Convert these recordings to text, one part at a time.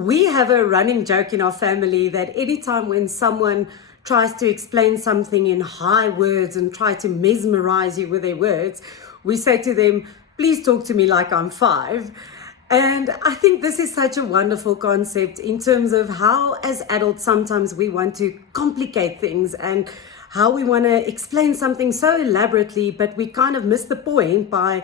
We have a running joke in our family that anytime when someone tries to explain something in high words and try to mesmerize you with their words, we say to them, please talk to me like I'm 5. And I think this is such a wonderful concept in terms of how, as adults, sometimes we want to complicate things and how we want to explain something so elaborately, but we kind of miss the point by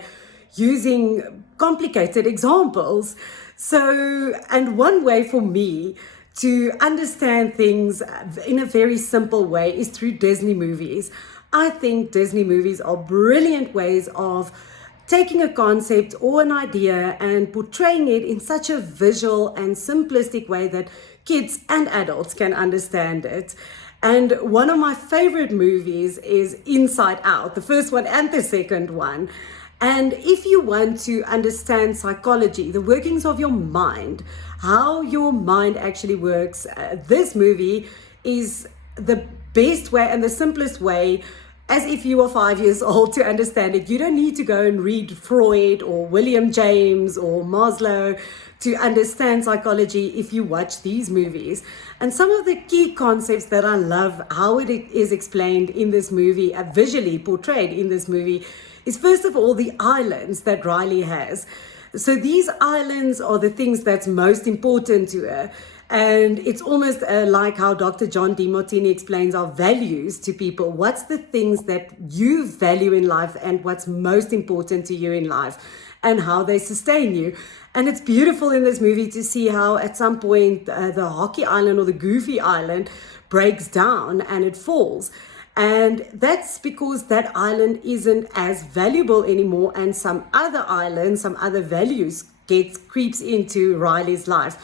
using complicated examples. So, and one way for me to understand things in a very simple way is through Disney movies. I think Disney movies are brilliant ways of taking a concept or an idea and portraying it in such a visual and simplistic way that kids and adults can understand it. And one of my favorite movies is Inside Out, the first one and the second one. And if you want to understand psychology, the workings of your mind, how your mind actually works, this movie is the best way and the simplest way, as if you were 5 years old, to understand it. You don't need to go and read Freud or William James or Maslow to understand psychology if you watch these movies. And some of the key concepts that I love how it is explained in this movie, visually portrayed in this movie, is first of all the islands that Riley has. So these islands are the things that's most important to her. And it's almost like how Dr. John Demartini explains our values to people. What's the things that you value in life and what's most important to you in life and how they sustain you. And it's beautiful in this movie to see how at some point the Hockey Island or the Goofy Island breaks down and it falls. And that's because that island isn't as valuable anymore, and some other island, some other values creeps into Riley's life.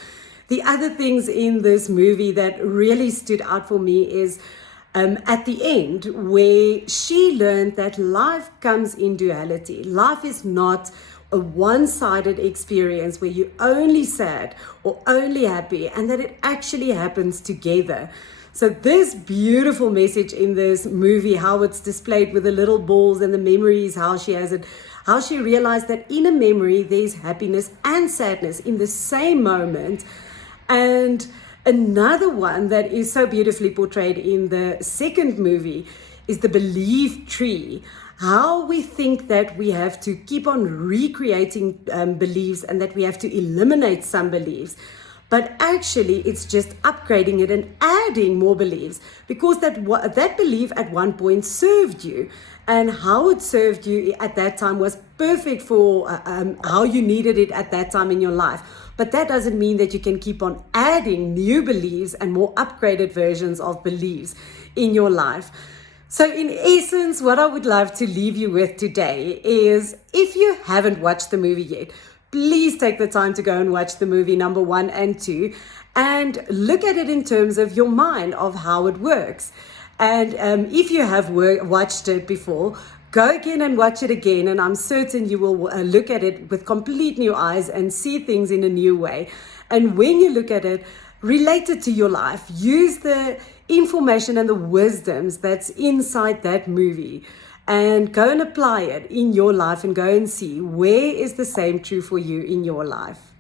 The other things in this movie that really stood out for me is at the end, where she learned that life comes in duality. Life is not a one-sided experience where you're only sad or only happy, and that it actually happens together. So this beautiful message in this movie, how it's displayed with the little balls and the memories, how she has it, how she realized that in a memory there's happiness and sadness in the same moment. And another one that is so beautifully portrayed in the second movie is the belief tree. How we think that we have to keep on recreating beliefs and that we have to eliminate some beliefs. But actually, it's just upgrading it and adding more beliefs, because that belief at one point served you, and how it served you at that time was perfect for how you needed it at that time in your life. But that doesn't mean that you can keep on adding new beliefs and more upgraded versions of beliefs in your life. So in essence, what I would love to leave you with today is, if you haven't watched the movie yet, please take the time to go and watch the movie number 1 and 2 and look at it in terms of your mind, of how it works. And if you have watched it before, go again and watch it again, and I'm certain you will look at it with complete new eyes and see things in a new way. And when you look at it, relate it to your life. Use the information and the wisdoms that's inside that movie and go and apply it in your life and go and see where is the same true for you in your life.